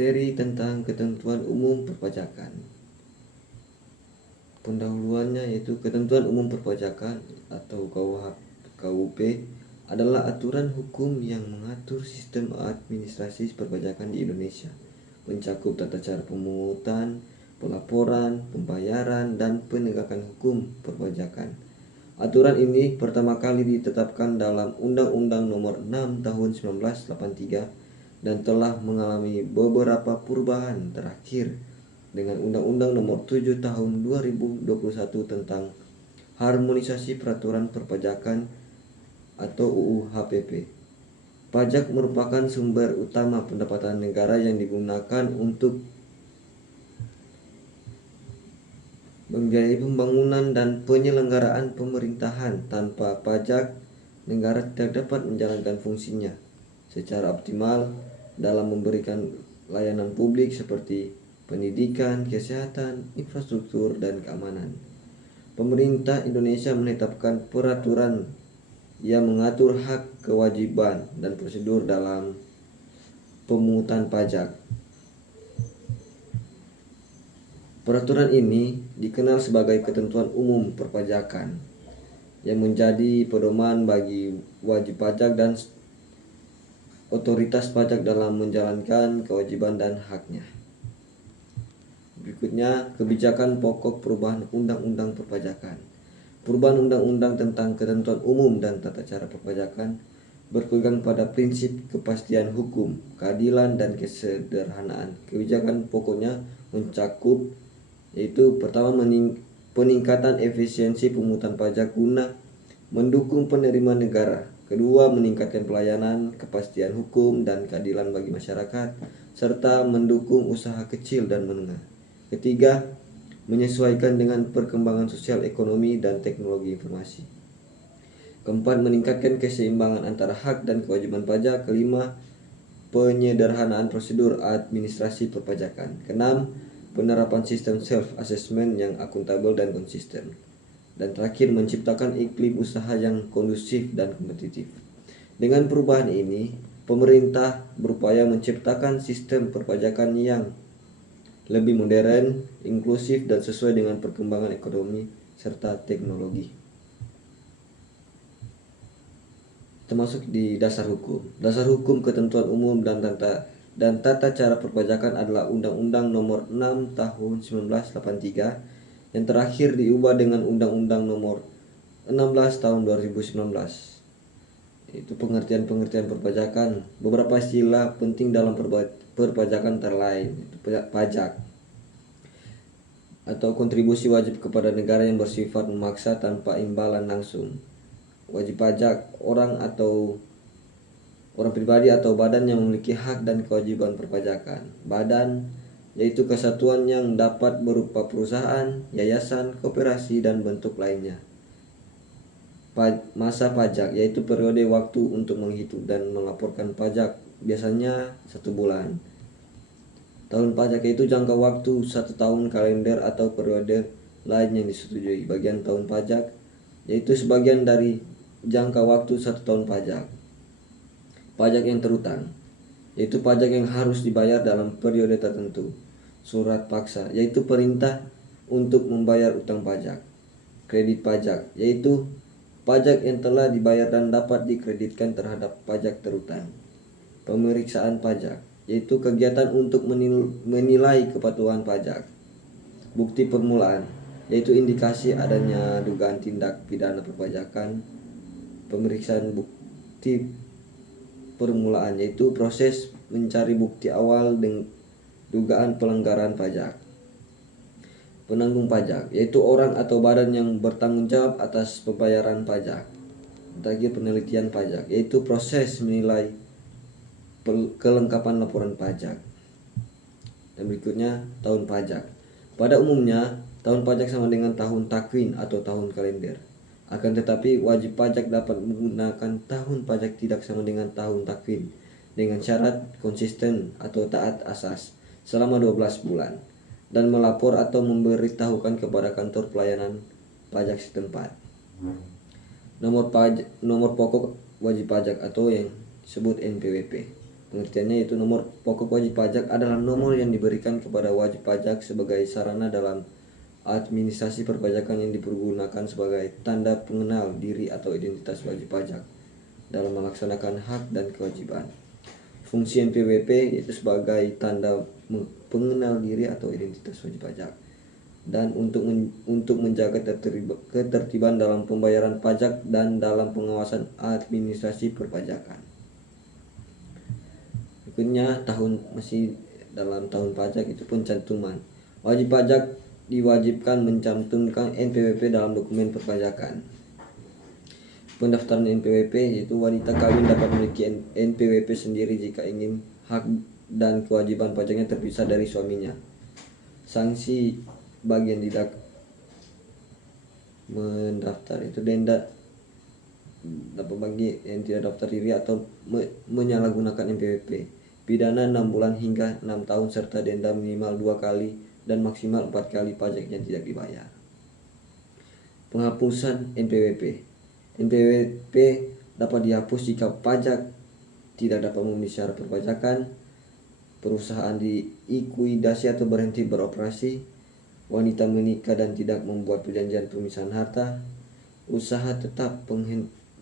materi tentang ketentuan umum perpajakan. Pendahuluannya yaitu ketentuan umum perpajakan atau KUP adalah aturan hukum yang mengatur sistem administrasi perpajakan di Indonesia, mencakup tata cara pemungutan, pelaporan, pembayaran, dan penegakan hukum perpajakan. Aturan ini pertama kali ditetapkan dalam Undang-Undang Nomor 6 Tahun 1983 dan telah mengalami beberapa perubahan terakhir dengan Undang-Undang Nomor 7 Tahun 2021 tentang Harmonisasi Peraturan Perpajakan atau UU HPP. Pajak merupakan sumber utama pendapatan negara yang digunakan untuk membiayai pembangunan dan penyelenggaraan pemerintahan. Tanpa pajak, negara tidak dapat menjalankan fungsinya secara optimal dalam memberikan layanan publik seperti pendidikan, kesehatan, infrastruktur, dan keamanan. Pemerintah Indonesia menetapkan peraturan yang mengatur hak, kewajiban, dan prosedur dalam pemungutan pajak. Peraturan ini dikenal sebagai Ketentuan Umum Perpajakan yang menjadi pedoman bagi wajib pajak dan otoritas pajak dalam menjalankan kewajiban dan haknya. Berikutnya, kebijakan pokok perubahan Undang-Undang Perpajakan. Perubahan Undang-Undang tentang Ketentuan Umum dan Tata Cara Perpajakan berpegang pada prinsip kepastian hukum, keadilan, dan kesederhanaan. Kebijakan pokoknya mencakup yaitu pertama, peningkatan efisiensi pemungutan pajak guna mendukung penerimaan negara. Kedua, meningkatkan pelayanan, kepastian hukum, dan keadilan bagi masyarakat, serta mendukung usaha kecil dan menengah. Ketiga, menyesuaikan dengan perkembangan sosial ekonomi dan teknologi informasi. Keempat, meningkatkan keseimbangan antara hak dan kewajiban pajak. Kelima, penyederhanaan prosedur administrasi perpajakan. Keenam, penerapan sistem self-assessment yang akuntabel dan konsisten. Dan terakhir, menciptakan iklim usaha yang kondusif dan kompetitif. Dengan perubahan ini, pemerintah berupaya menciptakan sistem perpajakan yang lebih modern, inklusif, dan sesuai dengan perkembangan ekonomi serta teknologi. Termasuk di dasar hukum. Dasar hukum, ketentuan umum, dan tata cara perpajakan adalah Undang-Undang Nomor 6 Tahun 1983 yang terakhir diubah dengan Undang-Undang Nomor 16 Tahun 2019. Itu pengertian-pengertian perpajakan. Beberapa istilah penting dalam perpajakan terlain pajak atau kontribusi wajib kepada negara yang bersifat memaksa tanpa imbalan langsung. Wajib pajak, orang pribadi atau badan yang memiliki hak dan kewajiban perpajakan. Badan yaitu kesatuan yang dapat berupa perusahaan, yayasan, koperasi, dan bentuk lainnya. Masa pajak yaitu periode waktu untuk menghitung dan melaporkan pajak, biasanya 1 bulan. Tahun pajak yaitu jangka waktu 1 tahun kalender atau periode lain yang disetujui. Bagian tahun pajak yaitu sebagian dari jangka waktu 1 tahun pajak. Pajak yang terutang yaitu pajak yang harus dibayar dalam periode tertentu. Surat paksa yaitu perintah untuk membayar utang pajak. Kredit pajak yaitu pajak yang telah dibayar dan dapat dikreditkan terhadap pajak terutang. Pemeriksaan pajak yaitu kegiatan untuk menilai kepatuhan pajak. Bukti permulaan yaitu indikasi adanya dugaan tindak pidana perpajakan. Pemeriksaan bukti permulaan yaitu proses mencari bukti awal dengan dugaan pelanggaran pajak. Penanggung pajak yaitu orang atau badan yang bertanggung jawab atas pembayaran pajak. Terakhir, penelitian pajak yaitu proses menilai kelengkapan laporan pajak. Dan berikutnya, tahun pajak. Pada umumnya, tahun pajak sama dengan tahun takwin atau tahun kalender. Akan tetapi, wajib pajak dapat menggunakan tahun pajak tidak sama dengan tahun takwin dengan syarat konsisten atau taat asas selama 12 bulan dan melapor atau memberitahukan kepada kantor pelayanan pajak setempat. Nomor pokok wajib pajak atau yang disebut NPWP. Pengertiannya itu nomor pokok wajib pajak adalah nomor yang diberikan kepada wajib pajak sebagai sarana dalam administrasi perpajakan yang dipergunakan sebagai tanda pengenal diri atau identitas wajib pajak dalam melaksanakan hak dan kewajiban. Fungsi NPWP yaitu sebagai tanda pengenal diri atau identitas wajib pajak dan untuk menjaga ketertiban dalam pembayaran pajak dan dalam pengawasan administrasi perpajakan. Berikutnya masih dalam tahun pajak itu pencantuman. Wajib pajak diwajibkan mencantumkan NPWP dalam dokumen perpajakan. Pendaftaran NPWP yaitu wanita kawin dapat memiliki NPWP sendiri jika ingin hak dan kewajiban pajaknya terpisah dari suaminya. Sanksi bagi yang tidak mendaftar itu denda dapat bagi yang tidak daftar diri atau menyalahgunakan NPWP. Pidana 6 bulan hingga 6 tahun serta denda minimal 2 kali dan maksimal 4 kali pajak yang tidak dibayar. Penghapusan NPWP. NPWP dapat dihapus jika pajak tidak dapat memenuhi syarat perpajakan, perusahaan diikuidasi atau berhenti beroperasi, wanita menikah dan tidak membuat perjanjian pemisahan harta, usaha tetap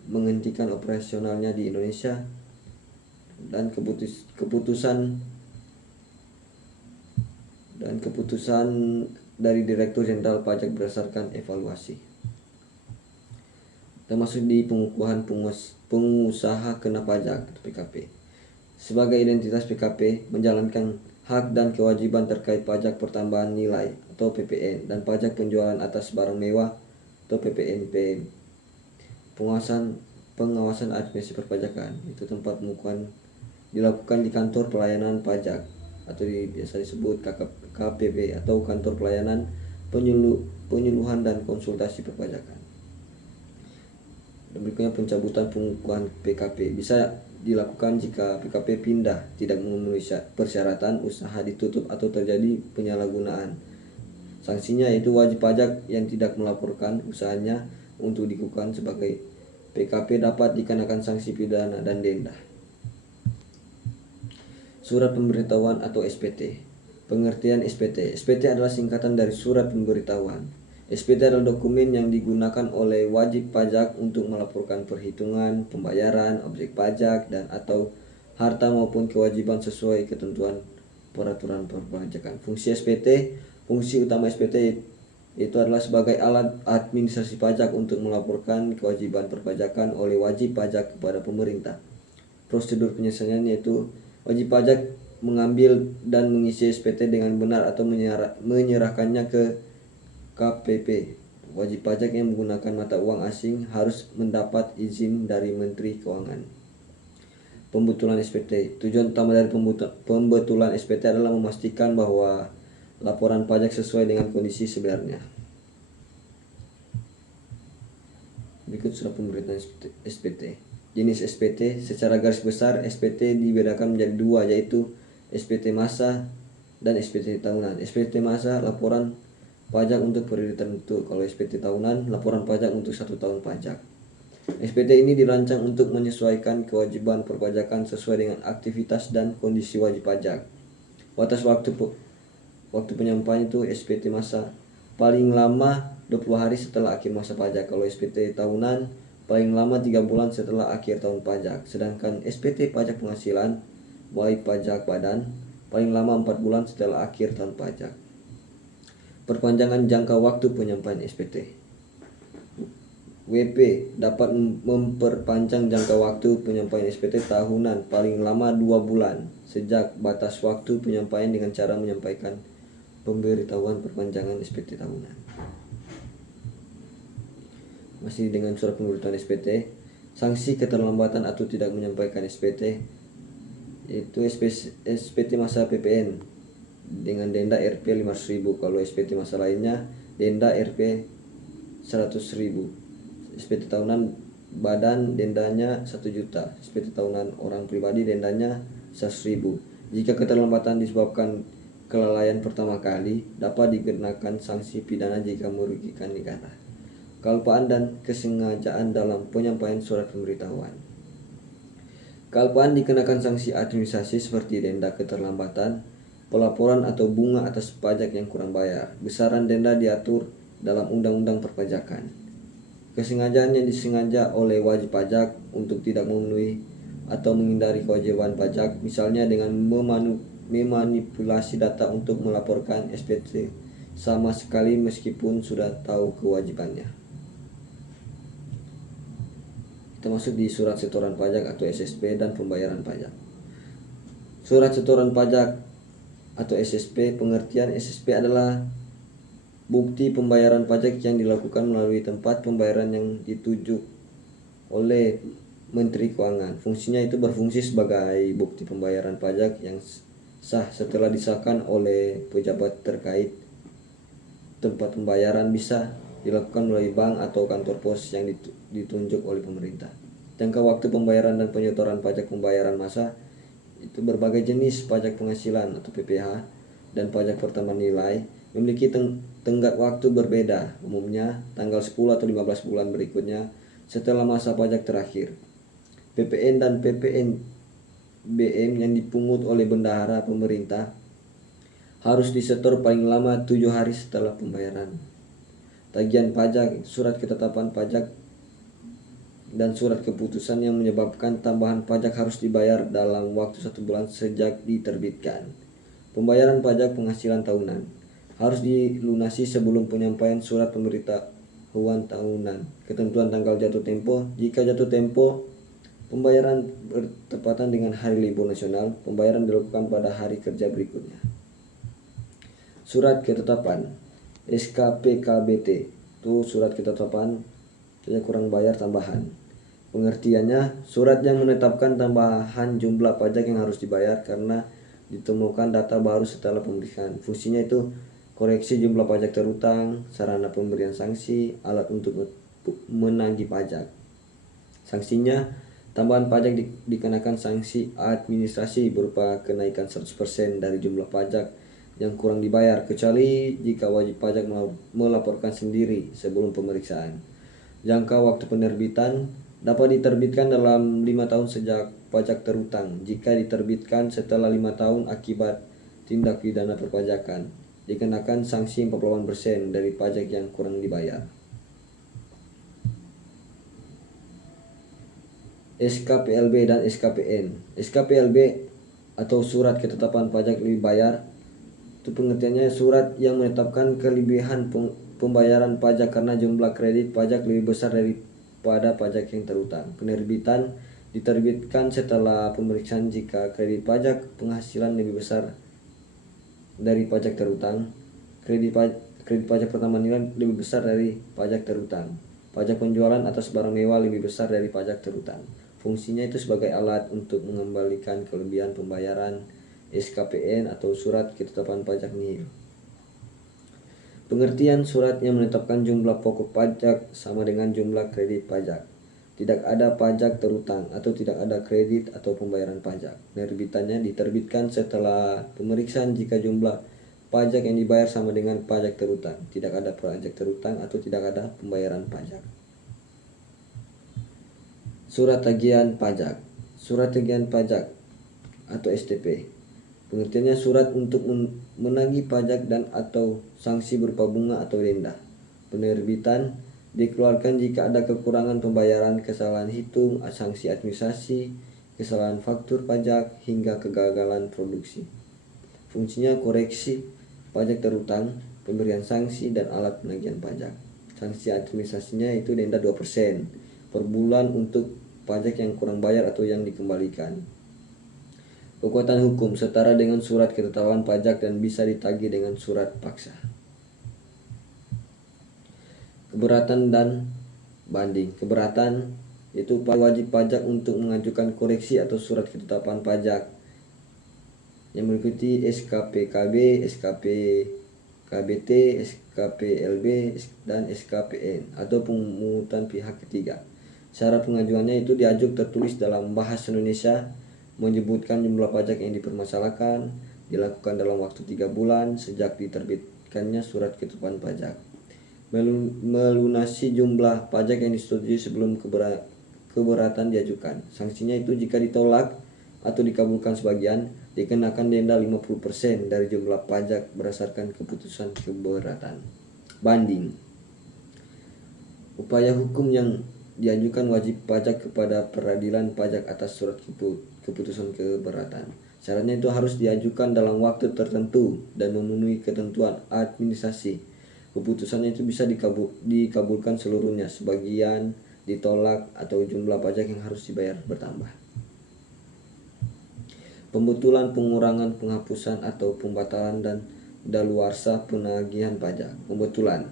menghentikan operasionalnya di Indonesia, dan keputusan dari Direktur Jenderal Pajak berdasarkan evaluasi. Termasuk di pengukuhan pengusaha kena pajak atau PKP. Sebagai identitas PKP menjalankan hak dan kewajiban terkait pajak pertambahan nilai atau PPN dan pajak penjualan atas barang mewah atau PPNP. Pengawasan administrasi perpajakan itu tempat pengukuhan dilakukan di kantor pelayanan pajak atau biasa disebut KPP atau kantor pelayanan penyuluhan dan konsultasi perpajakan. Dan berikutnya pencabutan pengukuhan PKP bisa dilakukan jika PKP pindah, tidak memenuhi persyaratan, usaha ditutup atau terjadi penyalahgunaan. Sanksinya yaitu wajib pajak yang tidak melaporkan usahanya untuk dikukuhkan sebagai PKP dapat dikenakan sanksi pidana dan denda. Surat pemberitahuan atau SPT. Pengertian SPT. SPT adalah singkatan dari surat pemberitahuan. SPT adalah dokumen yang digunakan oleh wajib pajak untuk melaporkan perhitungan, pembayaran, objek pajak, dan atau harta maupun kewajiban sesuai ketentuan peraturan perpajakan. Fungsi SPT. Fungsi utama SPT itu adalah sebagai alat administrasi pajak untuk melaporkan kewajiban perpajakan oleh wajib pajak kepada pemerintah. Prosedur penyelesaiannya yaitu wajib pajak mengambil dan mengisi SPT dengan benar atau menyerahkannya ke KPP. Wajib pajak yang menggunakan mata uang asing harus mendapat izin dari Menteri Keuangan. Pembetulan SPT. Tujuan utama dari pembetulan SPT adalah memastikan bahwa laporan pajak sesuai dengan kondisi sebenarnya. Berikut surat pemberitahuan SPT. Jenis SPT, secara garis besar SPT dibedakan menjadi dua, yaitu SPT masa dan SPT tahunan. SPT masa laporan pajak untuk periode tertentu, kalau SPT tahunan laporan pajak untuk 1 tahun pajak. SPT ini dirancang untuk menyesuaikan kewajiban perpajakan sesuai dengan aktivitas dan kondisi wajib pajak. Batas waktu penyampaian itu SPT masa paling lama 20 hari setelah akhir masa pajak. Kalau SPT tahunan paling lama 3 bulan setelah akhir tahun pajak. Sedangkan SPT pajak penghasilan mulai pajak badan paling lama 4 bulan setelah akhir tahun pajak. Perpanjangan jangka waktu penyampaian SPT. WP dapat memperpanjang jangka waktu penyampaian SPT tahunan paling lama 2 bulan sejak batas waktu penyampaian dengan cara menyampaikan pemberitahuan perpanjangan SPT tahunan. Masih dengan surat pemberitahuan SPT, sanksi keterlambatan atau tidak menyampaikan SPT itu SPT masa PPN dengan denda Rp 500.000. Kalau SPT masa lainnya denda Rp 100.000. SPT tahunan badan dendanya 1 juta. SPT tahunan orang pribadi dendanya 100.000. Jika keterlambatan disebabkan kelalaian pertama kali, dapat dikenakan sanksi pidana jika merugikan negara. Kelupaan dan kesengajaan dalam penyampaian surat pemberitahuan. Kealpaan dikenakan sanksi administrasi seperti denda keterlambatan, pelaporan atau bunga atas pajak yang kurang bayar. Besaran denda diatur dalam Undang-Undang Perpajakan. Kesengajaan yang disengaja oleh wajib pajak untuk tidak memenuhi atau menghindari kewajiban pajak, misalnya dengan memanipulasi data untuk melaporkan SPT sama sekali meskipun sudah tahu kewajibannya. Kita masuk di surat setoran pajak atau SSP dan pembayaran pajak. Surat setoran pajak atau SSP, pengertian SSP adalah bukti pembayaran pajak yang dilakukan melalui tempat pembayaran yang dituju oleh Menteri Keuangan. Fungsinya itu berfungsi sebagai bukti pembayaran pajak yang sah setelah disahkan oleh pejabat terkait. Tempat pembayaran bisa dilakukan melalui bank atau kantor pos yang ditunjuk oleh pemerintah. Jangka waktu pembayaran dan penyetoran pajak pembayaran masa itu berbagai jenis pajak penghasilan atau PPH dan pajak pertambahan nilai memiliki tenggat waktu berbeda, umumnya tanggal 10 atau 15 bulan berikutnya setelah masa pajak terakhir. PPN dan PPNBM yang dipungut oleh bendahara pemerintah harus disetor paling lama 7 hari setelah pembayaran. Tagihan pajak, surat ketetapan pajak, dan surat keputusan yang menyebabkan tambahan pajak harus dibayar dalam waktu 1 bulan sejak diterbitkan. Pembayaran pajak penghasilan tahunan harus dilunasi sebelum penyampaian surat pemberitahuan tahunan. Ketentuan tanggal jatuh tempo, jika jatuh tempo pembayaran bertepatan dengan hari libur nasional, pembayaran dilakukan pada hari kerja berikutnya. Surat ketetapan SKPKBT itu surat ketetapan pajak kurang bayar tambahan. Pengertiannya, surat yang menetapkan tambahan jumlah pajak yang harus dibayar karena ditemukan data baru setelah pemeriksaan. Fungsinya itu koreksi jumlah pajak terutang, sarana pemberian sanksi, alat untuk menagih pajak. Sanksinya, tambahan pajak dikenakan sanksi administrasi berupa kenaikan 100% dari jumlah pajak yang kurang dibayar, kecuali jika wajib pajak melaporkan sendiri sebelum pemeriksaan. Jangka waktu penerbitan dapat diterbitkan dalam 5 tahun sejak pajak terutang. Jika diterbitkan setelah 5 tahun akibat tindak pidana perpajakan, dikenakan sanksi 48% dari pajak yang kurang dibayar. SKPLB dan SKPN. SKPLB atau surat ketetapan pajak lebih bayar itu pengertiannya surat yang menetapkan kelebihan pembayaran pajak karena jumlah kredit pajak lebih besar daripada pajak yang terutang. Penerbitan diterbitkan setelah pemeriksaan jika kredit pajak penghasilan lebih besar dari pajak terutang. Kredit pajak pertambahan nilai lebih besar dari pajak terutang. Pajak penjualan atas barang mewah lebih besar dari pajak terutang. Fungsinya itu sebagai alat untuk mengembalikan kelebihan pembayaran SKPN atau surat ketetapan pajak nihil. Pengertian surat yang menetapkan jumlah pokok pajak sama dengan jumlah kredit pajak. Tidak ada pajak terutang atau tidak ada kredit atau pembayaran pajak. Penerbitannya diterbitkan setelah pemeriksaan jika jumlah pajak yang dibayar sama dengan pajak terutang, tidak ada pajak terutang atau tidak ada pembayaran pajak. Surat tagihan pajak. Surat tagihan pajak atau STP. Pengertiannya surat untuk menagih pajak dan atau sanksi berupa bunga atau denda. Penerbitan dikeluarkan jika ada kekurangan pembayaran, kesalahan hitung, sanksi administrasi, kesalahan faktur pajak, hingga kegagalan produksi. Fungsinya koreksi pajak terutang, pemberian sanksi, dan alat penagihan pajak. Sanksi administrasinya itu denda 2% per bulan untuk pajak yang kurang bayar atau yang dikembalikan. Kekuatan hukum setara dengan surat ketetapan pajak dan bisa ditagih dengan surat paksa. Keberatan dan banding. Keberatan itu wajib pajak untuk mengajukan koreksi atau surat ketetapan pajak yang meliputi SKPKB, SKPKBT, SKPLB, dan SKPN atau pemungutan pihak ketiga. Syarat pengajuannya itu diajuk tertulis dalam bahasa Indonesia, menyebutkan jumlah pajak yang dipermasalahkan, dilakukan dalam waktu 3 bulan sejak diterbitkannya surat ketetapan pajak. Melunasi jumlah pajak yang disetujui sebelum keberatan diajukan. Sanksinya itu jika ditolak atau dikabulkan sebagian, dikenakan denda 50% dari jumlah pajak berdasarkan keputusan keberatan. Banding. Upaya hukum yang diajukan wajib pajak kepada peradilan pajak atas surat keputusan keberatan. Syaratnya itu harus diajukan dalam waktu tertentu dan memenuhi ketentuan administrasi. Keputusannya itu bisa dikabulkan seluruhnya, sebagian ditolak, atau jumlah pajak yang harus dibayar bertambah. Pembetulan, pengurangan, penghapusan, atau pembatalan dan daluarsa penagihan pajak. Pembetulan.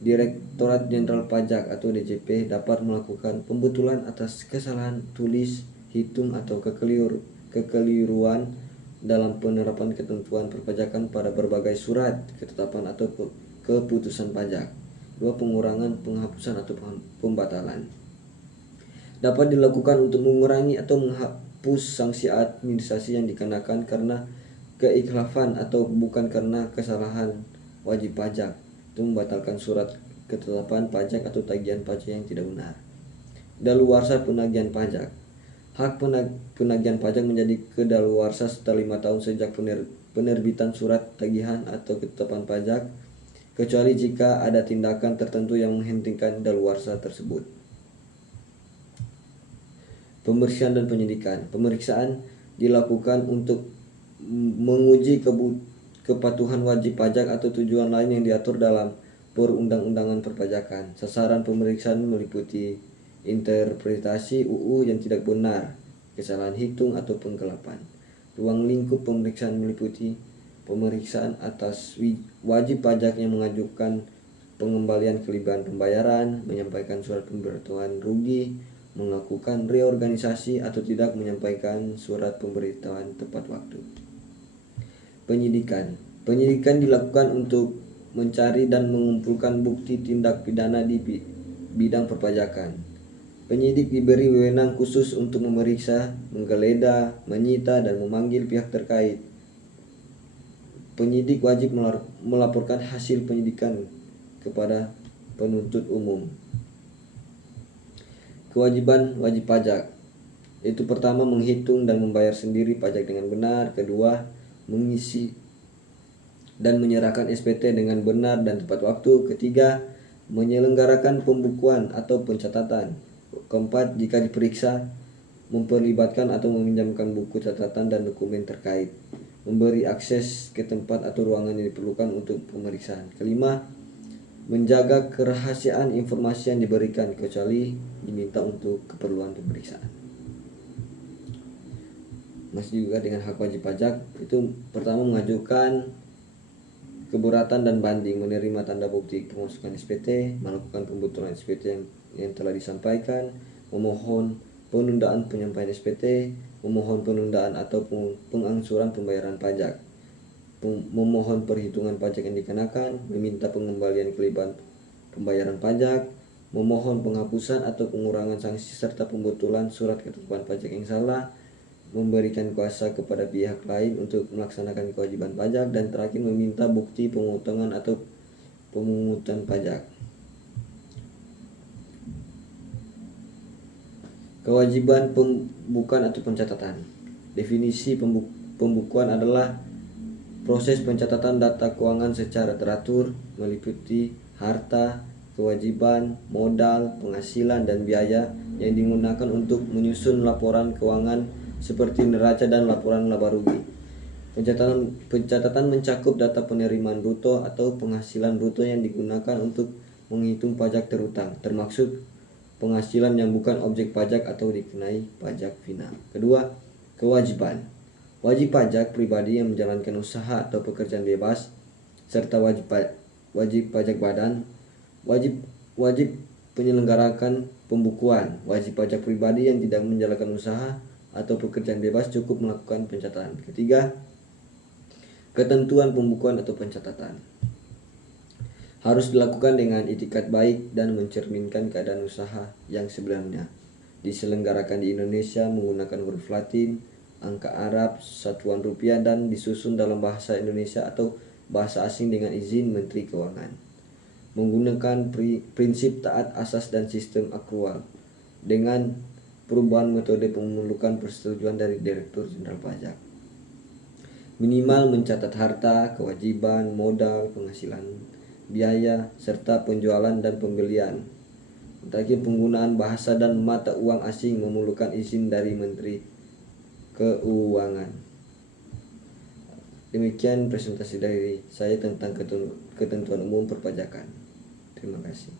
Direktorat Jenderal Pajak atau DJP dapat melakukan pembetulan atas kesalahan tulis, hitung, atau kekeliruan dalam penerapan ketentuan perpajakan pada berbagai surat, ketetapan, atau keputusan pajak. 2. Pengurangan, penghapusan, atau pembatalan dapat dilakukan untuk mengurangi atau menghapus sanksi administrasi yang dikenakan karena keikhlafan atau bukan karena kesalahan wajib pajak. Itu membatalkan surat ketetapan pajak atau tagihan pajak yang tidak benar. Daluarsa penagihan pajak. Hak penagihan pajak menjadi kedaluarsa setelah 5 tahun sejak penerbitan surat tagihan atau ketetapan pajak, kecuali jika ada tindakan tertentu yang menghentikan daluarsa tersebut. Pemeriksaan dan penyidikan. Pemeriksaan dilakukan untuk menguji kepatuhan wajib pajak atau tujuan lain yang diatur dalam perundang-undangan perpajakan. Sasaran pemeriksaan meliputi interpretasi UU yang tidak benar, kesalahan hitung, atau penggelapan. Ruang lingkup pemeriksaan meliputi pemeriksaan atas wajib pajak yang mengajukan pengembalian kelebihan pembayaran, menyampaikan surat pemberitahuan rugi, melakukan reorganisasi, atau tidak menyampaikan surat pemberitahuan tepat waktu. Penyidikan. Penyidikan dilakukan untuk mencari dan mengumpulkan bukti tindak pidana di bidang perpajakan. Penyidik diberi wewenang khusus untuk memeriksa, menggeledah, menyita, dan memanggil pihak terkait. Penyidik wajib melaporkan hasil penyidikan kepada penuntut umum. Kewajiban wajib pajak. Itu pertama, menghitung dan membayar sendiri pajak dengan benar. Kedua, mengisi dan menyerahkan SPT dengan benar dan tepat waktu. Ketiga, menyelenggarakan pembukuan atau pencatatan. Keempat, jika diperiksa, memperlibatkan atau meminjamkan buku catatan dan dokumen terkait. Memberi akses ke tempat atau ruangan yang diperlukan untuk pemeriksaan. Kelima, menjaga kerahasiaan informasi yang diberikan kecuali diminta untuk keperluan pemeriksaan. Masih juga dengan hak wajib pajak, itu pertama mengajukan keberatan dan banding, menerima tanda bukti pemasukan SPT, melakukan pembetulan SPT yang telah disampaikan, memohon penundaan penyampaian SPT, memohon penundaan atau pengangsuran pembayaran pajak, memohon perhitungan pajak yang dikenakan, meminta pengembalian kelebihan pembayaran pajak, memohon penghapusan atau pengurangan sanksi serta pembetulan surat ketetapan pajak yang salah, memberikan kuasa kepada pihak lain untuk melaksanakan kewajiban pajak, dan terakhir meminta bukti pemotongan atau pemungutan pajak. Kewajiban pembukuan atau pencatatan. Definisi pembukuan adalah proses pencatatan data keuangan secara teratur, meliputi harta, kewajiban, modal, penghasilan, dan biaya yang digunakan untuk menyusun laporan keuangan seperti neraca dan laporan laba rugi. Pencatatan mencakup data penerimaan bruto atau penghasilan bruto yang digunakan untuk menghitung pajak terutang, termasuk penghasilan yang bukan objek pajak atau dikenai pajak final. Kedua, kewajiban. Wajib pajak pribadi yang menjalankan usaha atau pekerjaan bebas, serta wajib pajak badan, wajib penyelenggarakan pembukuan. Wajib pajak pribadi yang tidak menjalankan usaha atau pekerjaan bebas cukup melakukan pencatatan. Ketiga, ketentuan pembukuan atau pencatatan harus dilakukan dengan itikat baik dan mencerminkan keadaan usaha yang sebenarnya. Diselenggarakan di Indonesia menggunakan huruf Latin, angka Arab, satuan rupiah, dan disusun dalam bahasa Indonesia atau bahasa asing dengan izin Menteri Keuangan. Menggunakan prinsip taat asas dan sistem akrual dengan perubahan metode memerlukan persetujuan dari Direktur Jenderal Pajak. Minimal mencatat harta, kewajiban, modal, penghasilan, biaya, serta penjualan dan pembelian. Terakhir, penggunaan bahasa dan mata uang asing memerlukan izin dari Menteri Keuangan. Demikian presentasi dari saya tentang ketentuan umum perpajakan. Terima kasih.